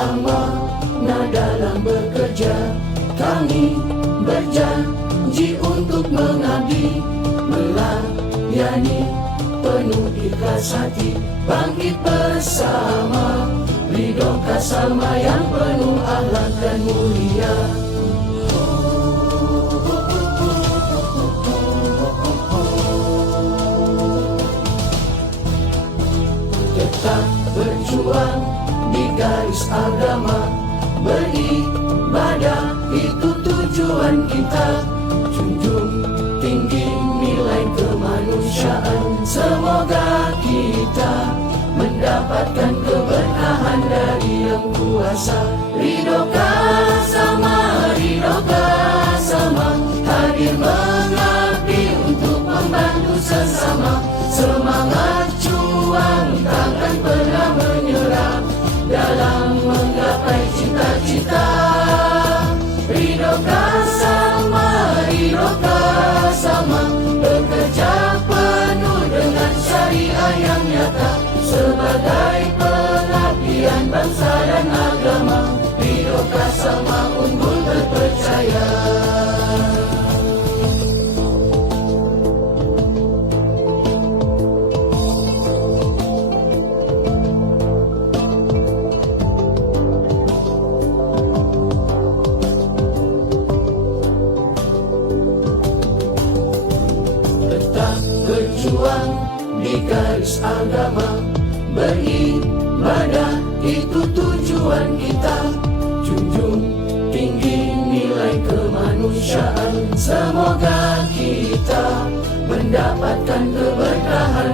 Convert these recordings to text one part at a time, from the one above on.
bersama Nah dalam bekerja. Kami berjanji untuk mengabdi Melayani penuh ikhlas hati Bangkit bersama. Ridho Kasalma yang penuh akhlak dan mulia Tetap berjuang di garis agama. Beribadah itu tujuan kita. Junjung tinggi nilai kemanusiaan. Semoga kita mendapatkan keberkahan dari yang kuasa. Ridho sama, ridho sama Hadir mengabdi untuk membantu sesama bangsa dan agama Ridho sama unggul terpercaya tetap berjuang di garis agama Beribadah itu tujuan kita. Junjung tinggi nilai kemanusiaan. Semoga kita mendapatkan keberkahan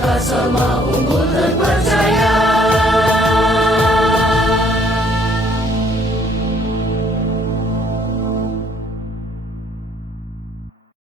bersama unggul terpercaya